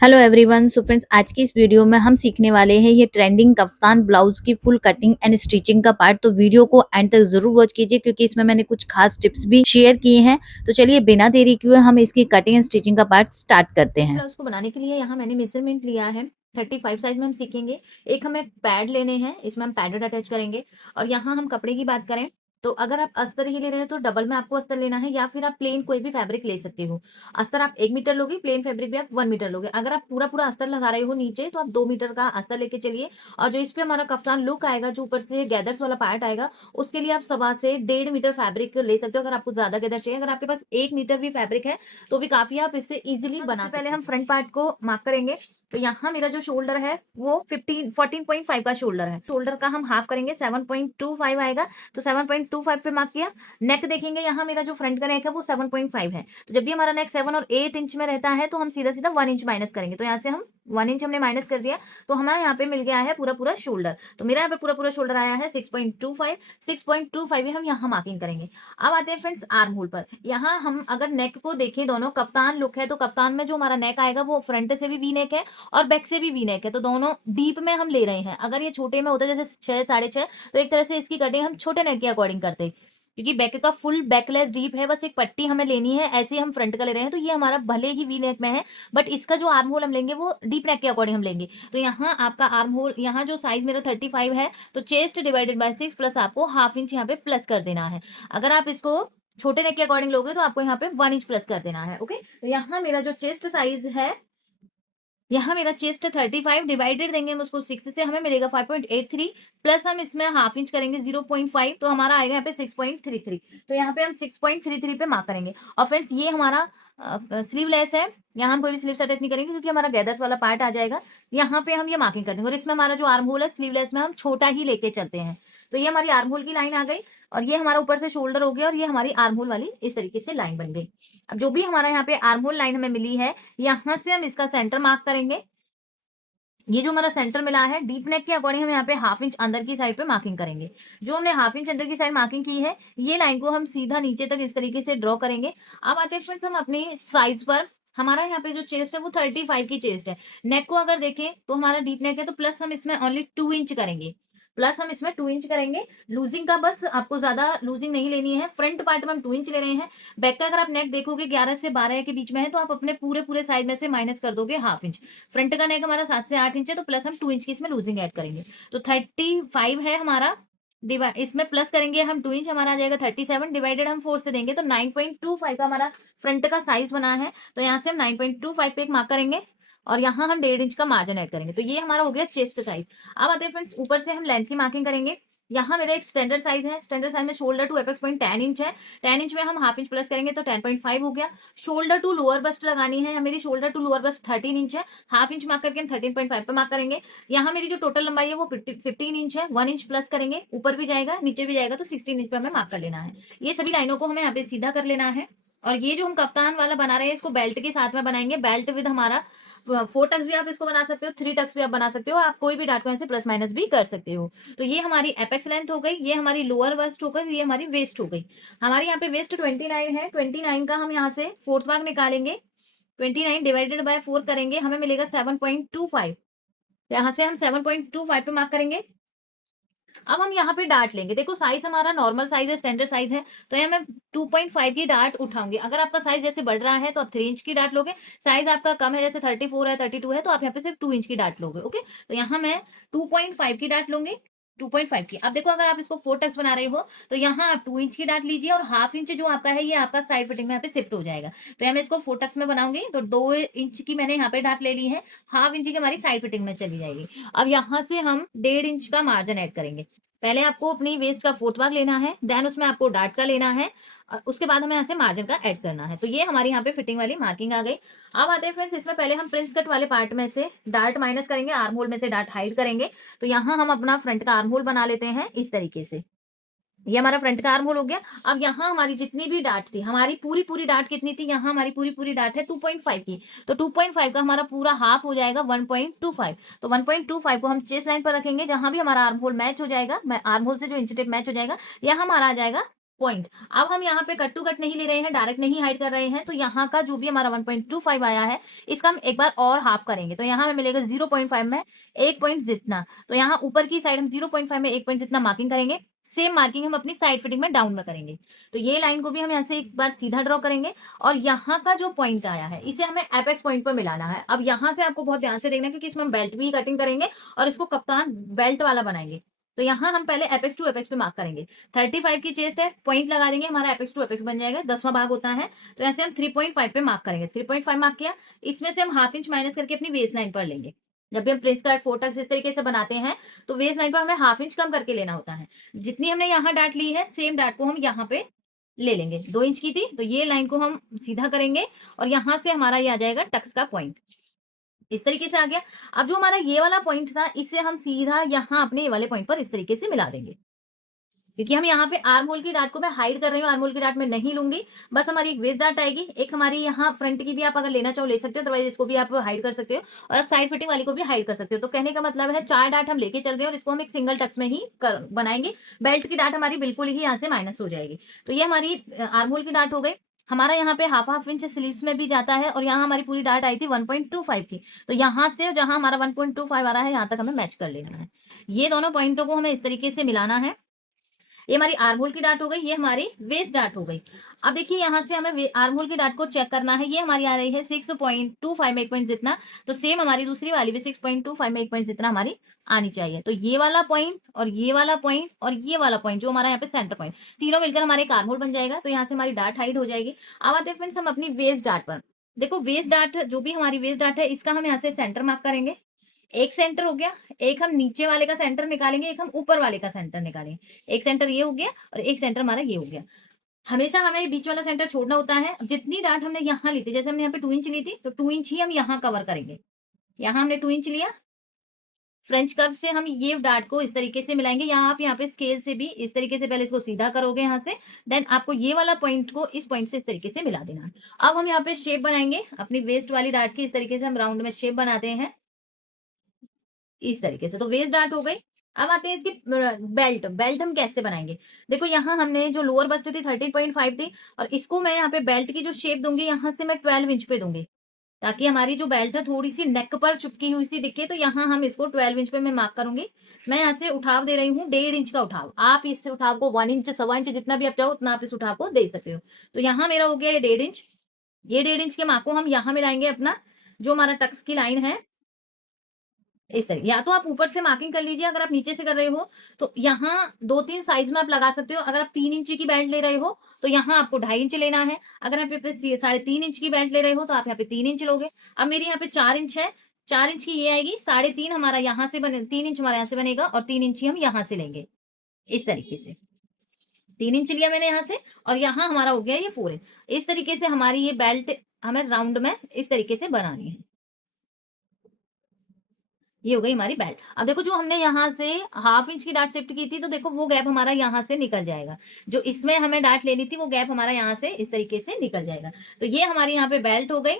Hello everyone. So friends, आज की इस वीडियो में हम सीखने वाले हैं ये ट्रेंडिंग कफ्तान ब्लाउज की फुल कटिंग एंड स्टिचिंग का पार्ट। तो वीडियो को एंड तक जरूर वॉच कीजिए क्योंकि इसमें मैंने कुछ खास टिप्स भी शेयर किए हैं। तो चलिए बिना देरी किए हम इसकी कटिंग एंड स्टिचिंग का पार्ट स्टार्ट करते हैं। ब्लाउज को बनाने के लिए यहाँ मैंने मेजरमेंट लिया है 35 साइज में हम सीखेंगे। एक हमें पैड लेने हैं, इसमें हम पैडेड अटैच करेंगे। और यहाँ हम कपड़े की बात करें तो अगर आप अस्तर ही ले रहे हैं तो डबल में आपको अस्तर लेना है, या फिर आप प्लेन कोई भी फैब्रिक ले सकते हो। अस्तर आप 1 मीटर लोगे, प्लेन फैब्रिक भी आप 1 मीटर लोगे। अगर आप पूरा पूरा अस्तर लगा रहे हो नीचे तो आप 2 मीटर का अस्तर लेके चलिए। और जो इस पे हमारा कफ्तान लुक आएगा, जो ऊपर से गैदर्स वाला पार्ट आएगा, उसके लिए आप 1.25 से 1.5 मीटर फैब्रिक ले सकते हो। अगर आपको ज्यादा गैदर चाहिए, अगर आपके पास 1 मीटर भी फैब्रिक है तो भी काफी, आप इससे इजीली बना सकते हैं। पहले हम फ्रंट पार्ट को मार्क करेंगे। तो यहाँ मेरा जो शोल्डर है वो 14.5 का शोल्डर है। शोल्डर का हम हाफ करेंगे, 7.25 आएगा। तो 7.25 पे मार्क किया। नेक देखेंगे, यहाँ मेरा जो फ्रंट का नेक है वो 7.5 है। तो जब भी हमारा नेक 7 और 8 इंच में रहता है तो हम सीधा सीधा 1 इंच माइनस करेंगे। तो यहाँ से हम 1 इंच हमने माइनस कर दिया, तो हमारे यहाँ पे मिल गया है पूरा पूरा शोल्डर। तो मेरा यहाँ पे पूरा पूरा शोल्डर आया है 6.25। 6.25 ही हम यहाँ मार्किंग करेंगे। अब आते हैं फ्रेंड्स आर्म होल पर। यहाँ हम अगर नेक को देखें, दोनों कफ्तान लुक है तो कफ्तान में जो हमारा नेक आएगा वो फ्रंट से भी वी नेक है और बैक से भी वी नेक है। तो दोनों डीप में हम ले रहे हैं। अगर ये छोटे में होता जैसे 6 6.5, तो एक तरह से इसकी कटिंग हम छोटे नेक के अकॉर्डिंग करते, क्योंकि बैक का फुल बैकलेस डीप है, बस एक पट्टी हमें लेनी है। ऐसे ही हम फ्रंट का ले रहे हैं तो ये हमारा भले ही वी नेक में है, बट इसका जो आर्म होल हम लेंगे वो डीप नेक के अकॉर्डिंग हम लेंगे। तो यहाँ आपका आर्म होल, यहाँ जो साइज मेरा 35 है, तो चेस्ट डिवाइडेड बाय 6 प्लस आपको हाफ इंच यहाँ पे प्लस कर देना है। अगर आप इसको छोटे नेक के अकॉर्डिंग लोगे तो आपको यहाँ पे 1 इंच प्लस कर देना है। ओके, तो यहाँ मेरा जो चेस्ट साइज है, यहाँ मेरा चेस्ट 35 डिवाइडेड देंगे हम उसको 6 से, हमें मिलेगा 5.83 प्लस हम इसमें हाफ इंच करेंगे 0.5, तो हमारा आएगा यहाँ पे 6.33। तो यहाँ पे हम 6.33 पे मार्क करेंगे। और फ्रेंड्स ये हमारा स्लीवलेस है, यहाँ हम कोई भी स्लीव्स अटैच नहीं करेंगे क्योंकि हमारा गैदर्स वाला पार्ट आ जाएगा। यहाँ पे हम ये मार्किंग कर देंगे। और इसमें हमारा जो आर्म होल है स्लीवलेस में हम छोटा ही लेके चलते हैं। तो ये हमारी आर्म होल की लाइन आ गई, और ये हमारा ऊपर से शोल्डर हो गया, और ये हमारी आर्म होल वाली इस तरीके से लाइन बन गई। अब जो भी हमारा यहाँ पे आर्म होल लाइन हमें मिली है, यहाँ से हम इसका सेंटर मार्क करेंगे। ये जो हमारा सेंटर मिला है, डीप नेक के अकॉर्डिंग हम यहाँ पे हाफ इंच अंदर की साइड पे मार्किंग करेंगे। जो हमने हाफ इंच अंदर की साइड मार्किंग की है, ये लाइन को हम सीधा नीचे तक इस तरीके से ड्रॉ करेंगे। अब आते हैं फ्रेंड्स हम अपनी साइज पर। हमारा यहाँ पे जो चेस्ट है वो 35 की चेस्ट है। नेक को अगर देखें तो हमारा डीप नेक है, तो प्लस हम इसमें ओनली 2 इंच करेंगे। प्लस हम इसमें 2 इंच करेंगे। लूजिंग का बस आपको ज्यादा लूजिंग नहीं लेनी है। फ्रंट पार्ट में हम 2 इंच ले रहे हैं। बैक का अगर आप नेक देखोगे 11 से 12 के बीच में है, तो आप अपने पूरे पूरे साइज में से माइनस कर दोगे हाफ इंच। फ्रंट का नेक हमारा 7 से 8 इंच है, तो प्लस हम 2 इंच की इसमें लूजिंग ऐड करेंगे। तो 35 है हमारा, इसमें प्लस करेंगे हम 2 इंच, हमारा आ जाएगा 37 डिवाइडेड हम 4 से देंगे तो 9.25 का हमारा फ्रंट का साइज बना है। तो यहाँ से हम 9.25 पे एक मार्क करेंगे, और यहाँ हम 1.5 इंच का मार्जिन ऐड करेंगे। तो ये हमारा हो गया चेस्ट साइज। अब आते हैं फ्रेंड्स ऊपर से हम लेंथ की मार्किंग करेंगे। यहाँ मेरा एक स्टैंडर्ड साइज है। स्टैंडर्ड साइज में shoulder to apex point 10 inch है। 10 इंच में हम हाफ इंच प्लस करेंगे तो 10.5 हो गया। शोल्डर टू लोअर बस्ट लगानी है, मेरी shoulder to lower bust 13 inch है। हाफ इंच मार्क करके हम 13.5 पे मार्क करेंगे। यहाँ मेरी जो टोटल लंबाई है वो 15 इंच है। 1 इंच प्लस करेंगे, ऊपर भी जाएगा नीचे भी जाएगा, तो 16 इंच पे हमें मार्क कर लेना है। ये सभी लाइनों को हमें यहाँ पे सीधा कर लेना है। और ये जो हम कफ्तान वाला बना रहे हैं, इसको बेल्ट के साथ में बनाएंगे। बेल्ट विद हमारा 4 टक्स भी आप इसको बना सकते हो, 3 टक्स भी आप बना सकते हो। आप कोई भी डाट को ऐसे प्लस माइनस भी कर सकते हो। तो ये हमारी एपेक्स लेंथ हो गई, ये हमारी लोअर वेस्ट हो गई, ये हमारी वेस्ट हो गई। हमारे यहाँ पे वेस्ट 29 है। 29 का हम यहाँ से फोर्थ भाग निकालेंगे। 29 डिवाइडेड बाय 4 करेंगे, हमें मिलेगा 7.25। यहाँ से हम 7.25 पे मार्क करेंगे। अब हम यहाँ पे डार्ट लेंगे। देखो साइज हमारा नॉर्मल साइज है, स्टैंडर्ड साइज है, तो यहाँ मैं 2.5 की डार्ट उठाऊंगी। अगर आपका साइज जैसे बढ़ रहा है तो आप 3 इंच की डार्ट लोगे। साइज आपका कम है, जैसे 34 है, 32 है, तो आप यहाँ पे सिर्फ 2 इंच की डार्ट लोगे। ओके, तो यहाँ मैं 2.5 की डार्ट लूंगी। 2.5 की। अब देखो अगर आप इसको 4 टक्स बना रहे हो तो यहाँ आप 2 इंच की डार्ट लीजिए, और हाफ इंच जो आपका है ये आपका साइड फिटिंग में यहाँ पे शिफ्ट हो जाएगा। तो यहाँ मैं इसको 4 टक्स में बनाऊंगी, तो 2 इंच की मैंने यहाँ पे डार्ट ले ली है। हाफ इंच की हमारी साइड फिटिंग में चली जाएगी। अब यहाँ से हम 1.5 इंच का मार्जिन ऐड करेंगे। पहले आपको अपनी वेस्ट का फोर्थ भाग लेना है, देन उसमें आपको डार्ट का लेना है, और उसके बाद हमें यहाँ से मार्जिन का ऐड करना है। तो ये हमारी यहाँ पे फिटिंग वाली मार्किंग आ गई। अब आते हैं फ्रेंड्स इसमें पहले हम प्रिंस कट वाले पार्ट में से डार्ट माइनस करेंगे, आर्म होल में से डार्ट हाइड करेंगे। तो यहाँ हम अपना फ्रंट का आर्म होल बना लेते हैं इस तरीके से। ये हमारा फ्रंट का आर्म होल हो गया। अब यहाँ हमारी जितनी भी डार्ट थी, हमारी पूरी पूरी डार्ट कितनी थी, यहाँ हमारी पूरी पूरी डार्ट है 2.5 की। तो 2.5 का हमारा पूरा हाफ हो जाएगा 1.25। तो 1.25 को हम चेस्ट लाइन पर रखेंगे, जहां भी हमारा आर्म होल मैच हो जाएगा, आर्म होल से जो इंच टेप मैच हो जाएगा, यह हमारा आ जाएगा पॉइंट। अब हम यहाँ पे कट टू कट नहीं ले रहे हैं, डायरेक्ट नहीं हाइड कर रहे हैं, तो यहाँ का जो भी हमारा 1.25 आया है, इसका हम एक बार और हाफ करेंगे, तो यहाँ हमें मिलेगा 0.5 में 1 पॉइंट जितना। तो यहाँ ऊपर की साइड हम 0.5 में 1 पॉइंट जितना मार्किंग करेंगे। सेम मार्किंग हम अपनी साइड फिटिंग में डाउन में करेंगे। तो ये लाइन को भी हम यहाँ से एक बार सीधा ड्रॉ करेंगे, और यहाँ का जो पॉइंट आया है इसे हमें एपेक्स पॉइंट पर मिलाना है। अब यहाँ से आपको बहुत ध्यान से देखना है, क्योंकि इसमें हम बेल्ट भी कटिंग करेंगे और इसको कप्तान बेल्ट वाला बनाएंगे। तो यहाँ हम पहले एपेक्स टू एपेक्स पे मार्क करेंगे। 35 की चेस्ट है, पॉइंट लगा देंगे, हमारा एपेक्स टू एपेक्स बन जाएगा, 10वां भाग होता है। तो ऐसे हम 3.5 पे मार्क करेंगे। 3.5 मार्क किया, इसमें से हम हाफ इंच माइनस करके अपनी वेस्ट लाइन पर लेंगे। जब भी हम प्रिंस कार्ड फोटक्स इस तरीके से बनाते हैं, तो वेस्ट लाइन पर हमें हाफ इंच कम करके लेना होता है। जितनी हमने यहाँ डाट ली है, सेम डाट को हम यहाँ पे ले लेंगे। 2 इंच की थी, तो ये लाइन को हम सीधा करेंगे, और यहाँ से हमारा ये आ जाएगा टक्स का पॉइंट। इस तरीके से आ गया। अब जो हमारा ये वाला पॉइंट था, इसे हम सीधा यहाँ अपने ये वाले पॉइंट पर इस तरीके से मिला देंगे, क्योंकि हम यहाँ पे आर्म होल की डाट को मैं हाइड कर रही हूँ, आर्म होल की डाट में नहीं लूंगी। बस हमारी एक वेस्ट डाट आएगी, एक हमारी यहाँ फ्रंट की भी आप अगर लेना चाहो ले सकते हो, अदरवाइज इसको भी आप हाइड कर सकते हो, और आप साइड फिटिंग वाली को भी हाइड कर सकते हो। तो कहने का मतलब है 4 डाट हम लेके चल रहे हैं, और इसको हम एक सिंगल टक्स में ही बनाएंगे। बेल्ट की डाट हमारी बिल्कुल ही यहाँ से माइनस हो जाएगी। तो ये हमारी आर्म होल की डाट हो गई। हमारा यहाँ पे हाफ इंच स्लीव्स में भी जाता है, और यहाँ हमारी पूरी डाट आई थी 1.25 की। तो यहाँ से जहां हमारा 1.25 आ रहा है, यहाँ तक हमें मैच कर लेना है। ये दोनों पॉइंटों को हमें इस तरीके से मिलाना है। ये हमारी आर्म होल की डाट हो गई, ये हमारी वेस्ट डाट हो गई। अब देखिए यहाँ से हमें आर्म होल की डाट को चेक करना है। ये हमारी आ रही है 6.25 में 1 पॉइंट जितना, तो सेम हमारी दूसरी वाली भी 6.25 में 1 पॉइंट जितना हमारी आनी चाहिए। तो ये वाला पॉइंट और ये वाला पॉइंट और ये वाला पॉइंट जो हमारा यहाँ पे सेंटर पॉइंट, तीनों मिलकर हमारे एक आर्म होल बन जाएगा। तो यहाँ से हमारी डाट हाइड हो जाएगी। अब आते हैं फ्रेंड्स हम अपनी वेस्ट डाट पर। देखो वेस्ट डाट, जो भी हमारी वेस्ट डाट है, इसका हम यहाँ से सेंटर मार्क करेंगे। एक सेंटर हो गया, एक हम नीचे वाले का सेंटर निकालेंगे, एक हम ऊपर वाले का सेंटर निकालेंगे। एक सेंटर ये हो गया, और एक सेंटर हमारा ये हो गया। हमेशा हमें बीच वाला सेंटर छोड़ना होता है। जितनी डाट हमने यहाँ ली थी, जैसे हमने यहाँ पे 2 इंच ली थी, तो 2 इंच ही हम यहाँ कवर करेंगे। यहाँ हमने 2 इंच लिया, फ्रेंच कर्व से हम ये डाट को इस तरीके से मिलाएंगे। यहाँ आप यहाँ पे स्केल से भी इस तरीके से पहले इसको सीधा करोगे यहाँ से, देन आपको ये वाला पॉइंट को इस पॉइंट से इस तरीके से मिला देना है। अब हम यहाँ पे शेप बनाएंगे अपनी वेस्ट वाली डाट की। इस तरीके से हम राउंड में शेप बनाते हैं इस तरीके से। तो वेस्ट डार्ट हो गई। अब आते हैं इसकी बेल्ट। बेल्ट हम कैसे बनाएंगे? देखो यहाँ हमने जो लोअर बस्ट थी 13.5 थी, और इसको मैं यहाँ पे बेल्ट की जो शेप दूंगी, यहाँ से मैं 12 इंच पे दूंगी, ताकि हमारी जो बेल्ट है थोड़ी सी नेक पर चुपकी हुई सी दिखे। तो यहाँ हम इसको 12 इंच पे मैं मार्क करूंगी। मैं यहाँ से उठाव दे रही हूँ 1.5 इंच का उठाव। आप इस उठाव को 1 इंच, 1.25 इंच, जितना भी आप चाहो उतना आप इस उठाव को दे सकते हो। तो यहाँ मेरा हो गया ये 1.5 इंच। ये 1.5 इंच के मार्क को हम यहाँ मिलाएंगे अपना जो हमारा टक्स की लाइन है इस तरीके। या तो आप ऊपर से मार्किंग कर लीजिए, अगर आप नीचे से कर रहे हो तो यहाँ 2-3 साइज में आप लगा सकते हो। अगर आप 3 इंच की बेल्ट ले रहे हो तो यहाँ आपको 2.5 इंच लेना है। अगर आप यहाँ पे 3.5 इंच की बेल्ट ले रहे हो तो आप यहाँ पे 3 इंच लोगे। अब मेरी यहाँ पे 4 इंच है, 4 इंच की ये आएगी, 3.5 हमारा यहाँ से बने, 3 इंच हमारा यहाँ से बनेगा, और 3 इंच ही हम यहाँ से लेंगे इस तरीके से। 3 इंच लिया मैंने यहाँ से, और यहाँ हमारा हो गया ये 4 इंच। इस तरीके से हमारी ये बेल्ट हमें राउंड में इस तरीके से बनानी है। ये हो गई हमारी बेल्ट। अब देखो जो हमने यहाँ से हाफ इंच की डाट शिफ्ट की थी, तो देखो वो गैप हमारा यहाँ से निकल जाएगा। जो इसमें हमें डाट लेनी थी वो गैप हमारा यहाँ से इस तरीके से निकल जाएगा। तो ये हमारी यहाँ पे बेल्ट हो गई।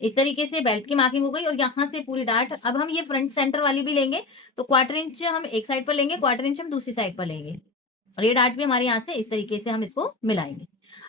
इस तरीके से बेल्ट की मार्किंग हो गई, और यहाँ से पूरी डाट। अब हम ये फ्रंट सेंटर वाली भी लेंगे, तो 1/4 इंच हम एक साइड पर लेंगे, 1/4 इंच हम दूसरी साइड पर लेंगे, और ये डाट भी हमारे यहाँ से इस तरीके से हम इसको मिलाएंगे।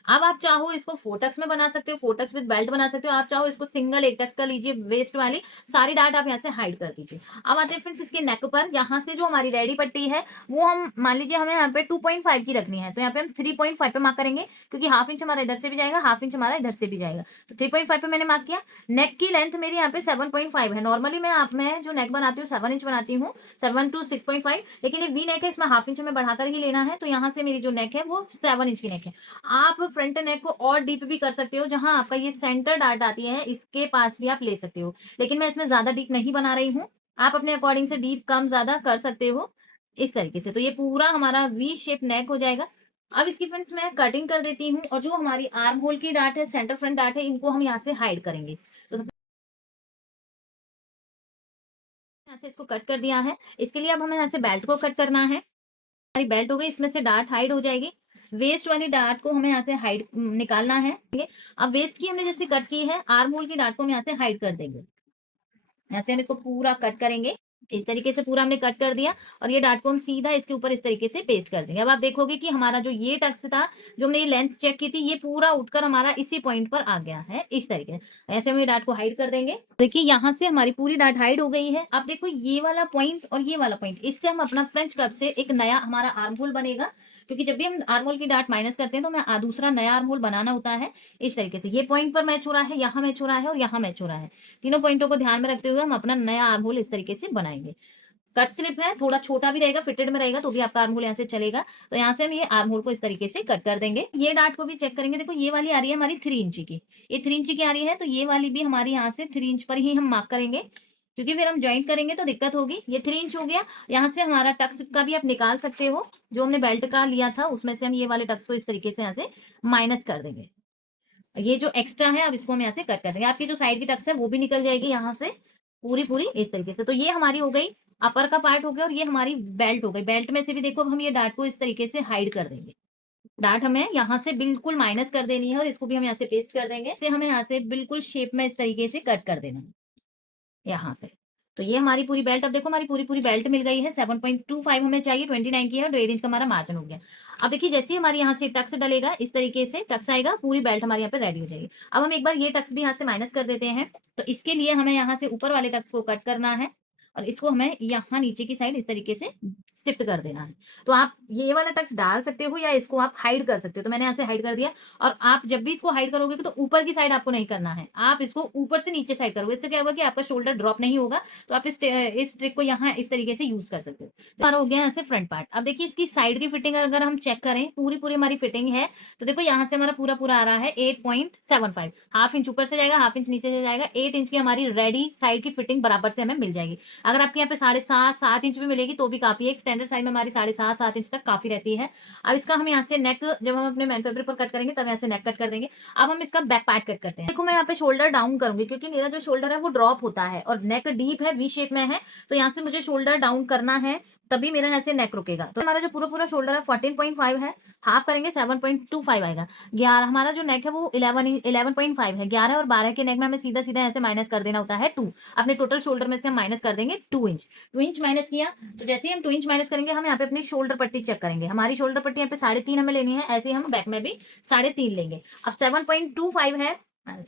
अब आप चाहो इसको 4 टक्स में बना सकते हो, 4 टक्स विद बेल्ट बना सकते हो। आप चाहो इसको सिंगल 1 टक्स का लीजिए, वेस्ट वाली सारी डाट आप यहाँ से हाइड कर दीजिए। अब आते हैं फ्रेंड्स इसके नेक पर। यहाँ से जो हमारी रेडी पट्टी है वो हम मान लीजिए हमें यहाँ पे 2.5 की रखनी है, तो यहाँ पे हम 3.5 पे मार्क करेंगे, क्योंकि हाफ इंच हमारा इधर से भी जाएगा, हाफ इंच हमारा इधर से भी जाएगा। तो 3.5 पे मैंने मार्क किया। नेक की लेंथ मेरी यहाँ पे 7.5 है। नॉर्मली मैं जो नेक बनाती हूँ 7 इंच बनाती हूँ, 7 to 6.5, लेकिन ये वी नेक है, इसमें हाफ इंच हमें बढ़ाकर ही लेना है। तो यहाँ से मेरी जो नेक है वो 7 इंच की नेक है। आप फ्रंट नेक को और डीप भी कर सकते हो, जहां आपका ये सेंटर डाट आती है इसके पास भी आप ले सकते हो, लेकिन मैं इसमें ज्यादा डीप नहीं बना रही हूँ। आप अपने अकॉर्डिंग से डीप कम ज्यादा कर सकते हो इस तरीके से। तो ये पूरा हमारा वी शेप नेक हो जाएगा। अब इसकी फ्रेंड्स मैं कटिंग कर देती हूँ, और जो हमारी आर्म होल की डाट है, सेंटर फ्रंट डाट है, इनको हम यहाँ से हाइड करेंगे। तो यहाँ से इसको कट कर दिया है। इसके लिए अब हमें यहाँ से बेल्ट को कट करना है। हमारी बेल्ट हो गई, इसमें से डाट हाइड हो जाएगी। वेस्ट वाली डाट को हमें यहाँ से हाइड निकालना है। अब वेस्ट की हमने जैसे कट की है, आर्म होल की डाट को हम यहाँ से हाइड कर देंगे। यहाँ से हम इसको पूरा कट करेंगे। इस तरीके से पूरा हमने कट कर दिया और ये डार्ट को हम सीधा इसके ऊपर इस तरीके से पेस्ट कर देंगे। अब आप देखोगे कि हमारा जो ये टक्स था, जो हमने ये लेंथ चेक की थी, ये पूरा उठकर हमारा इसी पॉइंट पर आ गया है इस तरीके से। ऐसे हम ये डार्ट को हाइड कर देंगे। देखिए यहाँ से हमारी पूरी डार्ट हाइड हो गई है। अब देखो ये वाला पॉइंट और ये वाला पॉइंट, इससे हम अपना फ्रेंच कर्व से एक नया हमारा आर्म होल बनेगा, क्योंकि जब भी हम आर्म होल की डार्ट माइनस करते हैं तो हमें दूसरा नया आर्म होल बनाना होता है। इस तरीके से ये पॉइंट पर मैच हो रहा है, यहाँ मैच हो रहा है और यहाँ मैच हो रहा है। तीनों पॉइंटों को ध्यान में रखते हुए हम अपना नया आर्म होल इस तरीके से बनाएंगे। कट स्लिप है, थोड़ा छोटा भी रहेगा, फिटेड में रहेगा तो भी आपका आर्म होल यहाँ से चलेगा। तो यहाँ से हम ये आर्म होल को इस तरीके से कट कर देंगे। ये डार्ट को भी चेक करेंगे। देखो ये वाली आ रही है हमारी 3 इंच की, ये 3 इंच की आ रही है, तो ये वाली भी हमारी यहाँ से 3 इंच पर ही हम मार्क करेंगे, क्योंकि फिर हम ज्वाइंट करेंगे तो दिक्कत होगी। ये 3 इंच हो गया। यहाँ से हमारा टक्स का भी आप निकाल सकते हो, जो हमने बेल्ट का लिया था उसमें से हम ये वाले टक्स को इस तरीके से यहाँ से माइनस कर देंगे। ये जो एक्स्ट्रा है अब इसको हम यहाँ से कट कर देंगे। आपकी जो साइड की टक्स है वो भी निकल जाएगी यहाँ से पूरी पूरी इस तरीके से। तो ये हमारी हो गई अपर का पार्ट हो गया और ये हमारी बेल्ट हो गई। बेल्ट में से भी देखो अब हम ये डार्ट को इस तरीके से हाइड कर देंगे। डार्ट हमें यहाँ से बिल्कुल माइनस कर देनी है और इसको भी हम यहाँ से पेस्ट कर देंगे। इसे हमें यहाँ से बिल्कुल शेप में इस तरीके से कट कर देना है यहाँ से। तो ये हमारी पूरी बेल्ट, अब देखो हमारी पूरी पूरी बेल्ट मिल गई है। 7.25 हमें चाहिए, 29 की है और 1.5 इंच का हमारा मार्जिन हो गया। अब देखिए जैसे ही हमारे यहाँ से टक्स डलेगा इस तरीके से टक्स आएगा, पूरी बेल्ट हमारे यहाँ पे रेडी हो जाएगी। अब हम एक बार ये टक्स भी यहाँ से माइनस कर देते हैं। तो इसके लिए हमें यहाँ से ऊपर वाले टक्स को कट करना है और इसको हमें यहाँ नीचे की साइड इस तरीके से शिफ्ट कर देना है। तो आप ये वाला टक्स डाल सकते हो या इसको आप हाइड कर सकते हो। तो मैंने यहाँ से हाइड कर दिया। और आप जब भी इसको हाइड करोगे तो ऊपर की साइड आपको नहीं करना है, आप इसको ऊपर से नीचे साइड करोगे। इससे क्या होगा कि आपका शोल्डर ड्रॉप नहीं होगा। तो आप इस ट्रिक को यहाँ इस तरीके से यूज कर सकते हो। तो हमारा हो गया यहाँ से फ्रंट पार्ट। अब देखिए इसकी साइड की फिटिंग अगर हम चेक करें, पूरी पूरी हमारी फिटिंग है। तो देखो यहाँ से हमारा पूरा पूरा आ रहा है 8.75, हाफ इंच ऊपर से जाएगा, हाफ इंच नीचे से जाएगा। 8 इंच की हमारी रेडी साइड की फिटिंग बराबर से हमें मिल जाएगी। अगर आपके यहाँ पे 7.5 इंच भी मिलेगी तो भी काफी है। एक स्टैंडर्ड साइज में हमारी 7.5 इंच तक काफी रहती है। अब इसका हम यहाँ से नेक, जब हम अपने मैन फैब्रिक पर कट करेंगे तब यहाँ से नेक कट कर देंगे। अब हम इसका बैक पार्ट कट करते हैं। देखो मैं यहाँ पे शोल्डर डाउन करूंगी, क्योंकि मेरा जो शोल्डर है वो ड्रॉप होता है और नेक डीप है, वी शेप में है। तो यहाँ से मुझे शोल्डर डाउन करना है, तभी मेरा ऐसे नेक रुकेगा। तो हमारा जो पूरा पूरा शोल्डर है 14.5 है, हाफ करेंगे 7.25 आएगा। 11 हमारा जो नेक है वो 11.5 है। 11 और 12 के नेक में हमें सीधा सीधा ऐसे माइनस कर देना होता है 2। अपने टोटल शोल्डर में से हम माइनस कर देंगे 2 इंच। 2 इंच माइनस किया, तो जैसे ही हम 2 इंच माइनस करेंगे हम यहाँ पे अपनी शोल्डर पट्टी चेक करेंगे। हमारी शोल्डर पट्टी यहाँ पे 3.5 हमें लेनी है, ऐसे ही हम बैक में भी 3.5 लेंगे। अब 7.25 है,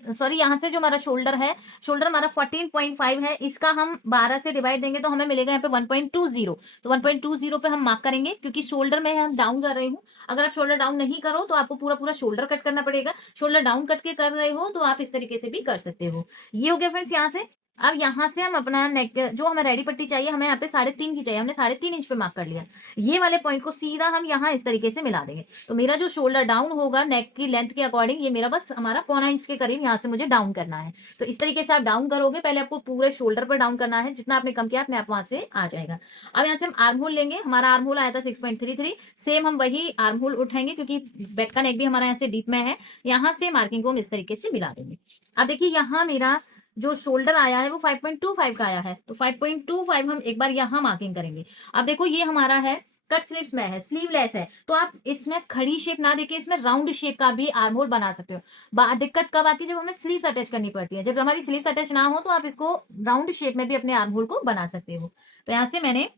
सॉरी यहाँ से जो हमारा शोल्डर है, शोल्डर हमारा 14.5 है, इसका हम 12 से डिवाइड देंगे तो हमें मिलेगा यहाँ पे 1.20। तो 1.20 पे हम मार्क करेंगे, क्योंकि शोल्डर में हम डाउन कर रही हूँ। अगर आप शोल्डर डाउन नहीं करो तो आपको पूरा पूरा शोल्डर कट करना पड़ेगा। शोल्डर डाउन कट के कर रहे हो तो आप इस तरीके से भी कर सकते हो। ये हो गया फ्रेंड्स यहाँ से। अब यहाँ से हम अपना नेक, जो हमें रेडी पट्टी चाहिए, हमें यहाँ पे 3.5 की चाहिए, हमने 3.5 इंच पे मार्क कर लिया। ये वाले पॉइंट को सीधा हम यहाँ इस तरीके से मिला देंगे। तो मेरा जो शोल्डर डाउन होगा नेक की लेंथ के अकॉर्डिंग, ये मेरा बस हमारा 1.25 इंच के करीब यहाँ से मुझे डाउन करना है। तो इस तरीके से आप डाउन करोगे, पहले आपको पूरे शोल्डर पर डाउन करना है, जितना आपने कम किया अपने आप वहां से आ जाएगा। अब यहाँ से हम आर्म होल लेंगे। हमारा आर्म होल आया था 6.33, सेम हम वही आर्म होल उठाएंगे, क्योंकि बैक का नेक भी हमारा यहाँ से डीप में है। यहाँ से मार्किंग को हम इस तरीके से मिला देंगे। अब देखिए यहाँ मेरा जो शोल्डर आया है वो 5.25 का आया है, तो 5.25 हम एक बार यहाँ मार्किंग करेंगे। अब देखो ये हमारा है कट स्लीव्स में है, स्लीवलेस है, तो आप इसमें खड़ी शेप ना देके इसमें राउंड शेप का भी आर्म होल बना सकते हो। दिक्कत कब आती है? जब हमें स्लीव्स अटैच करनी पड़ती है। जब हमारी स्लीव्स अटैच ना हो तो आप इसको राउंड शेप में भी अपने आर्म होल को बना सकते हो। तो यहाँ से मैंने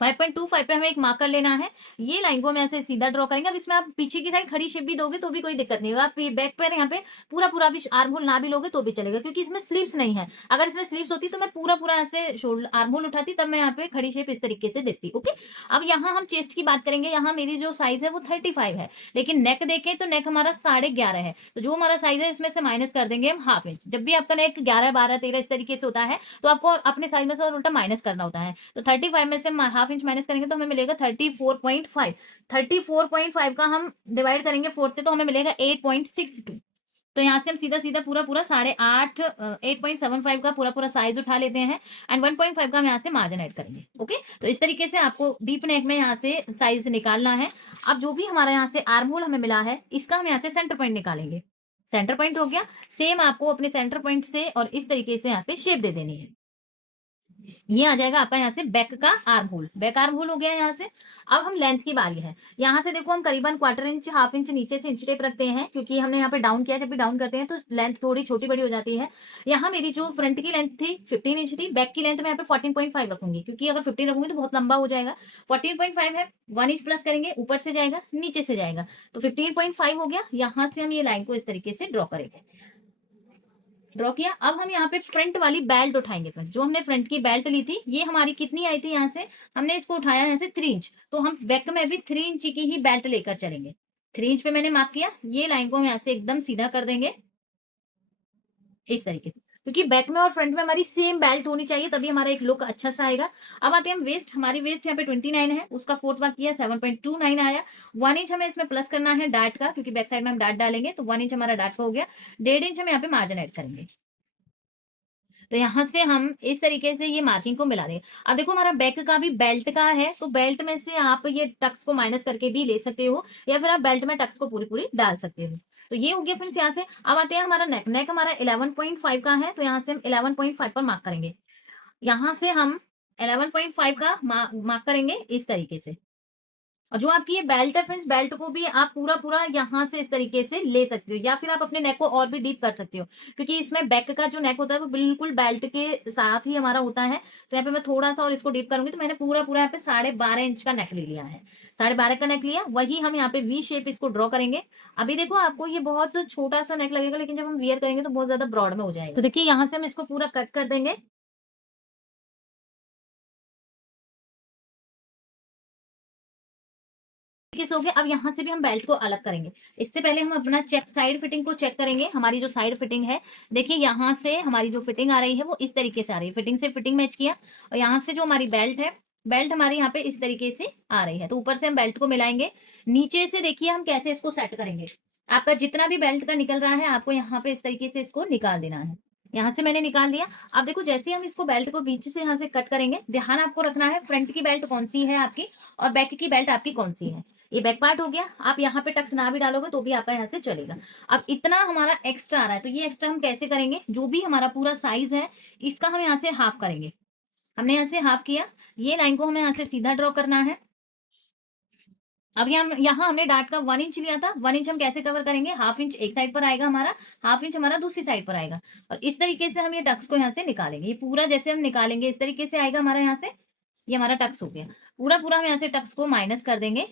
5.25 पे हमें एक मार्कर लेना है। ये लाइन को हम ऐसे सीधा ड्रॉ करेंगे। अब इसमें आप पीछे की साइड खड़ी शेप भी दोगे तो भी कोई दिक्कत नहीं होगा। आप बैक पर यहाँ पे पूरा पूरा भी आर्म होल ना भी लोगे तो भी चलेगा, क्योंकि इसमें स्लीव्स नहीं है। अगर इसमें स्लीव्स होती तो मैं पूरा पूरा ऐसे शोल्डर आर्म होल उठाती, तब मैं यहाँ पे खड़ी शेप इस तरीके से देती। ओके, अब यहाँ हम चेस्ट की बात करेंगे। यहाँ मेरी जो साइज है वो 35 है, लेकिन नेक देखें तो नेक हमारा 11.5 है। तो जो हमारा साइज है इसमें से माइनस कर देंगे हम हाफ इंच। जब भी आपका नेक 11, 12, 13 इस तरीके से होता है तो आपको अपने साइज में से और उल्टा माइनस करना होता है। तो 35 में से हाफ इंच माइनस करेंगे तो हमें मिलेगा 34.5। 34.5 का हम डिवाइड करेंगे 4 से तो हमें मिलेगा 8.62। तो यहाँ से हम सीधा सीधा पूरा पूरा 8.5 8.75 का पूरा पूरा साइज उठा लेते हैं एंड 1.5 का हम यहाँ से मार्जिन ऐड करेंगे। ओके, तो इस तरीके से आपको डीप नेक में यहाँ से साइज निकालना है। अब जो भी हमारा यहाँ से आर्म होल हमें मिला है, इसका हम यहाँ से सेंटर पॉइंट निकालेंगे। सेंटर पॉइंट हो गया, सेम आपको अपने सेंटर पॉइंट से और इस तरीके से यहाँ पे शेप दे देनी है। ये आ जाएगा आपका यहाँ से बैक का arm hole, back arm hole हो गया यहाँ से। अब हम लेंथ की बारी है। यहाँ से देखो हम करीबन क्वार्टर इंच, हाफ इंच नीचे से इंच टेप रखते हैं, क्योंकि हमने यहाँ पे डाउन किया। जब भी डाउन करते हैं तो लेंथ थोड़ी छोटी बड़ी हो जाती है। यहाँ मेरी जो फ्रंट की लेंथ थी 15 इंच थी, बैक की लेंथ मैं यहाँ पे 14.5 रखूंगी, क्योंकि अगर 15 रखूंगी तो बहुत लंबा हो जाएगा। 14.5 है, 1 इंच प्लस करेंगे, ऊपर से जाएगा नीचे से जाएगा, तो 15.5 हो गया। यहाँ से हम ये लाइन को इस तरीके से ड्रॉ करेंगे। ड्रॉ किया। अब हम यहाँ पे फ्रंट वाली बेल्ट उठाएंगे। फ्रंट जो हमने फ्रंट की बेल्ट ली थी, ये हमारी कितनी आई थी, यहाँ से हमने इसको उठाया यहाँ से 3 इंच, तो हम बैक में भी 3 इंच की ही बेल्ट लेकर चलेंगे। 3 इंच पे मैंने मार्क किया। ये लाइन को हम यहाँ से एकदम सीधा कर देंगे इस तरीके से, क्योंकि बैक में और फ्रंट में हमारी सेम बेल्ट होनी चाहिए, तभी हमारा एक लुक अच्छा सा आएगा। अब आते हैं हम वेस्ट। हमारी वेस्ट यहाँ पे 29 है, उसका फोर्थ मार्क किया, 7.29 आया। 1 इंच हमें इसमें प्लस करना है डार्ट का, क्योंकि बैक साइड में हम डार्ट डालेंगे, तो 1 इंच हमारा डार्ट का हो गया। 1.5 इंच हम यहाँ पे मार्जिन एड करेंगे। तो यहाँ से हम इस तरीके से ये मार्किंग को मिला देंगे। अब देखो हमारा बैक का भी बेल्ट का है, तो बेल्ट में से आप ये टक्स को माइनस करके भी ले सकते हो, या फिर आप बेल्ट में टक्स को पूरी पूरी डाल सकते हो। तो ये हो गया फ्रेंड्स यहाँ से। अब आते हैं हमारा नेक। नेक हमारा 11.5 का है, तो यहाँ से हम 11.5 पर मार्क करेंगे। यहाँ से हम 11.5 का मार्क करेंगे इस तरीके से। और जो आपकी ये बेल्ट है फ्रेंड्स, बेल्ट को भी आप पूरा पूरा यहाँ से इस तरीके से ले सकते हो, या फिर आप अपने नेक को और भी डीप कर सकते हो, क्योंकि इसमें बैक का जो नेक होता है वो बिल्कुल बेल्ट के साथ ही हमारा होता है। तो यहाँ पे मैं थोड़ा सा और इसको डीप करूंगी, तो मैंने पूरा पूरा यहाँ पे 12.5 इंच का नेक ले लिया है। 12.5 का नेक लिया, वही हम यहाँ पे वी शेप इसको ड्रॉ करेंगे। अभी देखो आपको ये बहुत छोटा सा नेक लगेगा, लेकिन जब हम वियर करेंगे तो बहुत ज्यादा ब्रॉड में हो जाएगा। तो देखिए यहाँ से हम इसको पूरा कट कर देंगे। किस हो गया। अब यहाँ से भी हम बेल्ट को अलग करेंगे। इससे पहले हम अपना चेक साइड फिटिंग को चेक करेंगे। हमारी जो साइड फिटिंग है, देखिए यहाँ से हमारी जो फिटिंग आ रही है वो इस तरीके से आ रही है। फिटिंग से फिटिंग मैच किया, और यहाँ से जो हमारी बेल्ट है, बेल्ट हमारी यहाँ पे इस तरीके से आ रही है। तो ऊपर से हम बेल्ट को मिलाएंगे, नीचे से देखिए हम कैसे इसको सेट करेंगे। आपका जितना भी बेल्ट का निकल रहा है, आपको यहाँ पे इस तरीके से इसको निकाल देना है। यहाँ से मैंने निकाल दिया। अब देखो जैसे हम इसको बेल्ट को बीच से यहाँ से कट करेंगे, ध्यान आपको रखना है फ्रंट की बेल्ट कौन सी है आपकी, और बैक की बेल्ट आपकी कौन सी है। ये बैक पार्ट हो गया। आप यहाँ पे टक्स ना भी डालोगे तो भी आपका यहाँ से चलेगा। अब इतना हमारा एक्स्ट्रा आ रहा है, तो ये एक्स्ट्रा हम कैसे करेंगे, जो भी हमारा पूरा साइज है इसका हम यहाँ से हाफ करेंगे। हमने यहाँ से हाफ किया, ये लाइन को हमें यहाँ से सीधा ड्रॉ करना है। अब यहाँ हमने डार्ट का 1 इंच लिया था, 1 इंच हम कैसे कवर करेंगे, हाफ इंच एक साइड पर आएगा हमारा, हाफ इंच हमारा दूसरी साइड पर आएगा, और इस तरीके से हम ये टक्स को यहाँ से निकालेंगे। ये पूरा जैसे हम निकालेंगे इस तरीके से आएगा हमारा यहाँ से। ये हमारा टक्स हो गया। पूरा पूरा हम यहाँ से टक्स को माइनस कर देंगे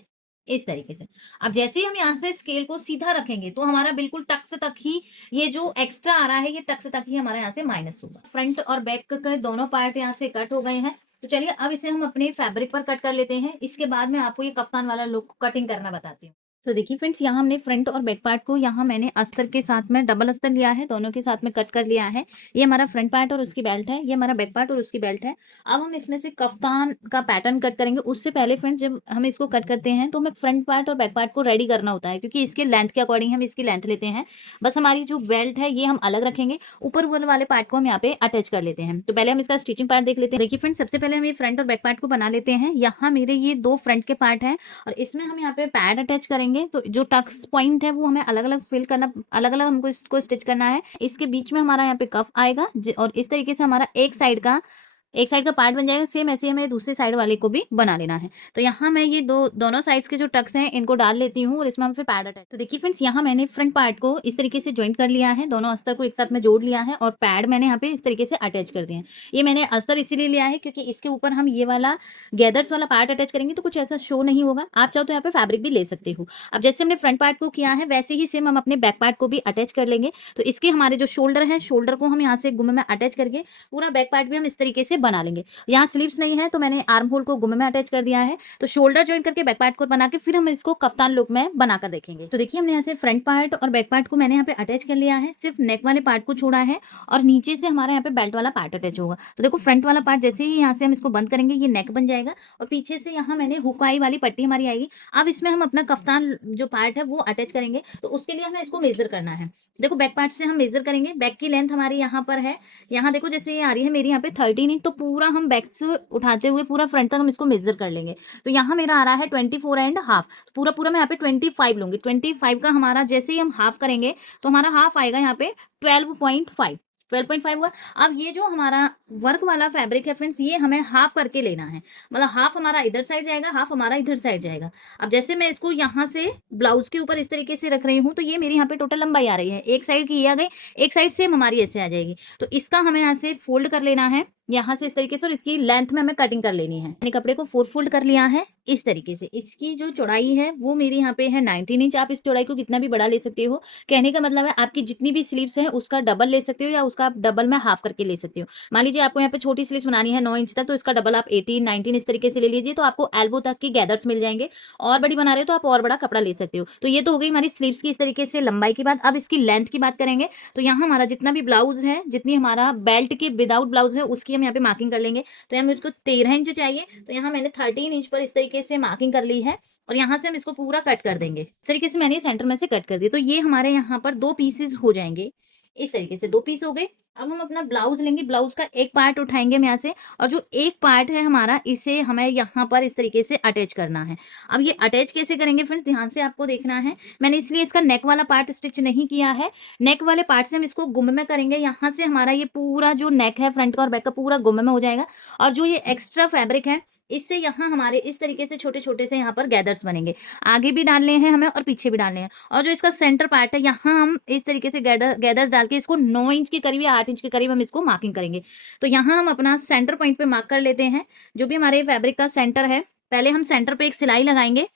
इस तरीके से। अब जैसे ही हम यहाँ से स्केल को सीधा रखेंगे, तो हमारा बिल्कुल टक्स तक ही ये जो एक्स्ट्रा आ रहा है, ये टक्स तक ही हमारा यहाँ से माइनस होगा। फ्रंट और बैक के दोनों पार्ट यहाँ से कट हो गए हैं। तो चलिए अब इसे हम अपने फैब्रिक पर कट कर लेते हैं। इसके बाद मैं आपको ये कफ्तान वाला लुक कटिंग करना बताती हूँ। तो देखिए फ्रेंड्स, यहाँ हमने फ्रंट और बैक पार्ट को, यहाँ मैंने अस्तर के साथ में डबल अस्तर लिया है, दोनों के साथ में कट कर लिया है। ये हमारा फ्रंट पार्ट और उसकी बेल्ट है, ये हमारा बैक पार्ट और उसकी बेल्ट है। अब हम इसमें से कफ्तान का पैटर्न कट करेंगे। उससे पहले फ्रेंड्स, जब हम इसको कट करते हैं तो हमें फ्रंट पार्ट और बैक पार्ट को रेडी करना होता है, क्योंकि इसके लेंथ के अकॉर्डिंग हम इसकी लेंथ लेते हैं। बस हमारी जो बेल्ट है ये हम अलग रखेंगे, ऊपर वाले पार्ट को हम यहाँ पे अटैच कर लेते हैं। तो पहले हम इसका स्टिचिंग पार्ट देख लेते हैं। देखिए फ्रेंड्स, सबसे पहले हम ये फ्रंट और बैक पार्ट को बना लेते हैं। यहाँ मेरे ये 2 फ्रंट के पार्ट हैं, और इसमें हम यहाँ पे पैड अटैच करेंगे। तो जो टक्स पॉइंट है वो हमें अलग अलग फिल करना, अलग अलग हमको इसको स्टिच करना है। इसके बीच में हमारा यहाँ पे कफ आएगा, और इस तरीके से हमारा एक साइड का पार्ट बन जाएगा। सेम ऐसे ही हमें दूसरी साइड वाले को भी बना लेना है। तो यहाँ मैं ये दोनों साइड्स के जो टक्स हैं इनको डाल लेती हूँ, और इसमें हम फिर पैड अटैच। तो देखिए फ्रेंड्स, यहाँ मैंने फ्रंट पार्ट को इस तरीके से ज्वाइंट कर लिया है, दोनों अस्तर को एक साथ में जोड़ लिया है, और पैड मैंने यहाँ पे इस तरीके से अटैच कर दिए हैं। ये मैंने अस्तर इसीलिए लिया है क्योंकि इसके ऊपर हम ये वाला गैदर्स वाला पार्ट अटैच करेंगे तो कुछ ऐसा शो नहीं होगा। आप चाहो तो यहाँ पे फैब्रिक भी ले सकते हो। अब जैसे हमने फ्रंट पार्ट को किया है, वैसे ही सेम हम अपने बैक पार्ट को भी अटैच कर लेंगे। तो इसके हमारे जो शोल्डर है, शोल्डर को हम यहाँ से गुम्मे में अटैच करके पूरा बैक पार्ट भी हम इस तरीके से बना लेंगे। यहाँ स्लीव्स नहीं है तो मैंने आर्म होल को गुम्मे में अटैच कर दिया है। तो शोल्डर जॉइन करके बैक पार्ट को बना के फिर हम इसको कफ्तान लुक में बनाकर देखेंगे। तो देखिए हमने यहाँ से फ्रंट पार्ट और बैक पार्ट को मैंने यहाँ पे अटैच कर लिया है, सिर्फ नेक वाले पार्ट को छोड़ा है, और नीचे से हमारे यहाँ पे बेल्ट वाला पार्ट अटैच होगा। तो देखो फ्रंट वाला पार्ट जैसे ही यहाँ से हम इसको बंद करेंगे, ये नेक बन जाएगा, और पीछे से यहाँ मैंने हुकाई वाली पट्टी हमारी आएगी। अब इसमें हम अपना कफ्तान जो पार्ट है वो अटैच करेंगे। तो उसके लिए हमें इसको मेजर करना है। देखो बैक पार्ट से हम मेजर करेंगे। बैक की लेंथ हमारी यहाँ पर है, यहाँ देखो जैसे ये आ रही है मेरी यहाँ पे 13 इंच। तो पूरा हम बैक से उठाते हुए पूरा फ्रंट तक हम इसको मेजर कर लेंगे। तो यहाँ मेरा आ रहा है 24.5। तो पूरा पूरा मैं यहाँ पे 25 लूंगी। 25 का हमारा जैसे ही हम हाफ करेंगे तो हमारा हाफ आएगा यहाँ पे 12.5। 12.5 हुआ। अब ये जो हमारा वर्क वाला फैब्रिक है फ्रेंड्स, ये हमें हाफ करके लेना है, मतलब हाफ हमारा इधर साइड जाएगा, हाफ हमारा इधर साइड जाएगा। अब जैसे मैं इसको यहाँ से ब्लाउज के ऊपर इस तरीके से रख रही हूँ, तो ये मेरी यहाँ पे टोटल लंबाई आ रही है, एक साइड की ये आ गई, एक साइड सेम हमारी ऐसे आ जाएगी। तो इसका हमें यहाँ से फोल्ड कर लेना है यहाँ से इस तरीके से, और इसकी लेंथ में हमें कटिंग कर लेनी है। मैंने कपड़े को 4 फोल्ड कर लिया है इस तरीके से। इसकी जो चौड़ाई है वो मेरी यहाँ पे है 19 इंच। आप इस चौड़ाई को कितना भी बड़ा ले सकते हो, कहने का मतलब है आपकी जितनी भी स्लीव्स है उसका डबल ले सकते हो, या उसका आप डबल में हाफ करके ले सकते हो। मान लीजिए आपको यहाँ पे छोटी स्लीव्स बनानी है 9 इंच तक, तो इसका डबल आप 18 19 इस तरीके से ले लीजिए, तो आपको एल्बो तक की गैदर्स मिल जाएंगे। और बड़ी बना रहे हो तो आप और बड़ा कपड़ा ले सकते हो। तो ये तो हो गई हमारी स्लीव्स की इस तरीके से लंबाई की बात। अब इसकी लेंथ की बात करेंगे, तो यहाँ हमारा जितना भी ब्लाउज है, जितनी हमारा बेल्ट के विदाउट ब्लाउज है, उसकी हम यहाँ पे मार्किंग कर लेंगे। तो यहाँ मुझको 13 इंच चाहिए, तो यहाँ मैंने 13 इंच पर इस तरीके से मार्किंग कर ली है, और यहाँ से हम इसको पूरा कट कर देंगे। इस तरीके से मैंने सेंटर में से कट कर दिया। तो ये हमारे यहाँ पर 2 पीसेस हो जाएंगे, इस तरीके से 2 पीस हो गए। अब हम अपना ब्लाउज लेंगे, ब्लाउज का एक पार्ट उठाएंगे हम यहाँ से, और जो एक पार्ट है हमारा, इसे हमें यहाँ पर इस तरीके से अटैच करना है। अब ये अटैच कैसे करेंगे फ्रेंड्स, ध्यान से आपको देखना है। मैंने इसलिए इसका नेक वाला पार्ट स्टिच नहीं किया है। नेक वाले पार्ट से हम इसको गुम में करेंगे। यहाँ से हमारा ये पूरा जो नेक है फ्रंट का और बैक का पूरा गुम में हो जाएगा, और जो ये एक्स्ट्रा फैब्रिक है इससे यहाँ हमारे इस तरीके से छोटे छोटे से यहाँ पर गैदर्स बनेंगे। आगे भी डालने हैं हमें और पीछे भी डालने हैं। और जो इसका सेंटर पार्ट है, यहाँ हम इस तरीके से गैदर्स डाल के इसको 9 इंच के करीब या 8 इंच के करीब हम इसको मार्किंग करेंगे। तो यहाँ हम अपना सेंटर पॉइंट पे मार्क कर लेते हैं, जो भी हमारे फैब्रिक का सेंटर है। पहले हम सेंटर पे एक सिलाई लगाएंगे,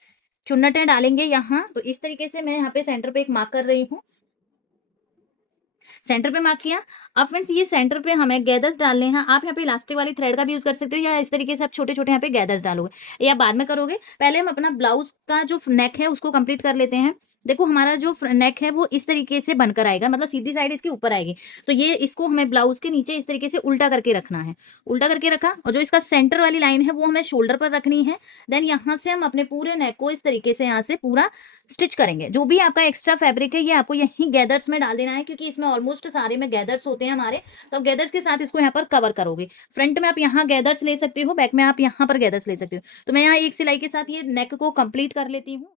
चुन्नटें डालेंगे यहाँ। तो इस तरीके से मैं यहाँ पे सेंटर पे एक मार्क कर रही हूँ, सेंटर पे मार्क किया। अब फ्रेंड्स ये सेंटर पे हमें गैदर्स डालने हैं। आप यहाँ पे इलास्टिक वाली थ्रेड का भी यूज कर सकते हो, या इस तरीके से आप छोटे छोटे यहाँ पे गैदर्स डालोगे, या बाद में करोगे। पहले हम अपना ब्लाउज का जो नेक है उसको कंप्लीट कर लेते हैं। देखो हमारा जो नेक है वो इस तरीके से बनकर आएगा, मतलब सीधी साइड इसके ऊपर आएगी। तो ये इसको हमें ब्लाउज के नीचे इस तरीके से उल्टा करके रखना है। उल्टा करके रखा, और जो इसका सेंटर वाली लाइन है वो हमें शोल्डर पर रखनी है। देन यहाँ से हम अपने पूरे नेक को इस तरीके से यहाँ से पूरा स्टिच करेंगे। जो भी आपका एक्स्ट्रा फैब्रिक है ये आपको यहीं गैदर्स में डाल देना है, क्योंकि इसमें ऑलमोस्ट सारे में गैदर्स होते हैं हमारे। तो गैदर्स के साथ इसको यहाँ पर कवर करोगे। फ्रंट में आप यहाँ गैदर्स ले सकते हो, बैक में आप यहाँ पर गैदर्स ले सकते हो। तो मैं यहाँ एक सिलाई के साथ ये नेक को कंप्लीट कर लेती हूँ।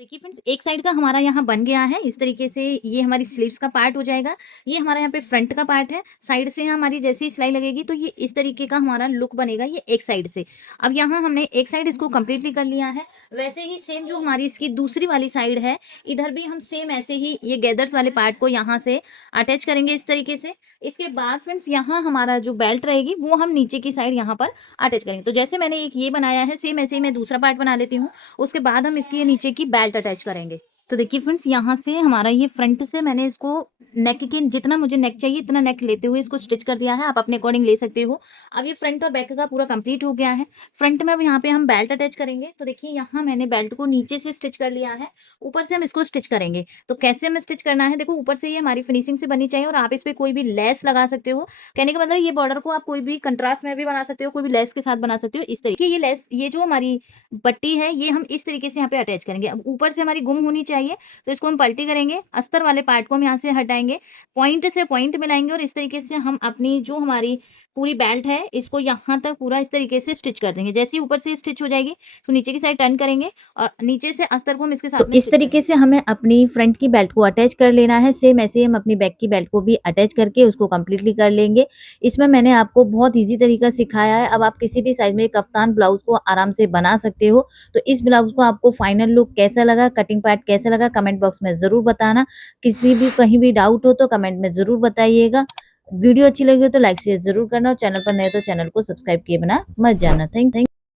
देखिए फ्रेंड्स, एक साइड का हमारा यहाँ बन गया है इस तरीके से। ये हमारी स्लीव्स का पार्ट हो जाएगा। ये हमारा यहाँ पे फ्रंट का पार्ट है। साइड से हमारी जैसे ही सिलाई लगेगी तो ये इस तरीके का हमारा लुक बनेगा, ये एक साइड से। अब यहाँ हमने एक साइड इसको कंप्लीटली कर लिया है। वैसे ही सेम जो हमारी इसकी दूसरी वाली साइड है, इधर भी हम सेम ऐसे ही ये गैदर्स वाले पार्ट को यहाँ से अटैच करेंगे इस तरीके से। इसके बाद फ्रेंड्स यहाँ हमारा जो बेल्ट रहेगी वो हम नीचे की साइड यहाँ पर अटैच करेंगे। तो जैसे मैंने एक ये बनाया है, सेम ऐसे ही मैं दूसरा पार्ट बना लेती हूँ। उसके बाद हम इसकी नीचे की बेल्ट अटैच करेंगे। तो देखिए फ्रेंड्स, यहाँ से हमारा ये फ्रंट से मैंने इसको नेक के जितना मुझे नेक चाहिए इतना नेक लेते हुए इसको स्टिच कर दिया है। आप अपने अकॉर्डिंग ले सकते हो। अब ये फ्रंट और बैक का पूरा कंप्लीट हो गया है। फ्रंट में अब यहाँ पे हम बेल्ट अटैच करेंगे। तो देखिए यहाँ मैंने बेल्ट को नीचे से स्टिच कर लिया है, ऊपर से हम इसको स्टिच करेंगे। तो कैसे हमें स्टिच करना है, देखो ऊपर से ये हमारी फिनिशिंग से बनी चाहिए, और आप इस पर कोई भी लेस लगा सकते हो। कहने का मतलब ये बॉर्डर को आप कोई भी कंट्रास्ट में भी बना सकते हो, कोई भी लेस के साथ बना सकते हो। इस तरीके ये लेस, ये जो हमारी पट्टी है ये हम इस तरीके से यहाँ पे अटैच करेंगे। अब ऊपर से हमारी गुम होनी चाहिए, तो इसको हम पलटी करेंगे। अस्तर वाले पार्ट को हम यहाँ से हटाएंगे, पॉइंट से पॉइंट मिलाएंगे, और इस तरीके से हम अपनी जो हमारी पूरी बेल्ट है इसको यहाँ तक पूरा इस तरीके से स्टिच कर देंगे। जैसे ही ऊपर से स्टिच हो जाएगी तो नीचे की साइड टर्न करेंगे, और नीचे से अस्तर को हम इसके साथ तो इस तरीके से हमें अपनी फ्रंट की बेल्ट को अटैच कर लेना है। सेम ऐसे ही हम अपनी बैक की बेल्ट को भी अटैच करके उसको कंप्लीटली कर लेंगे। इसमें मैंने आपको बहुत इजी तरीका सिखाया है। अब आप किसी भी साइज में कफ्तान ब्लाउज को आराम से बना सकते हो। तो इस ब्लाउज को आपको फाइनल लुक कैसा लगा, कटिंग पार्ट कैसा लगा, कमेंट बॉक्स में जरूर बताना। किसी भी कहीं भी डाउट हो तो कमेंट में जरूर बताइएगा। वीडियो अच्छी लगी हो तो लाइक शेयर जरूर करना, और चैनल पर नए तो चैनल को सब्सक्राइब किए बिना मत जाना। थैंक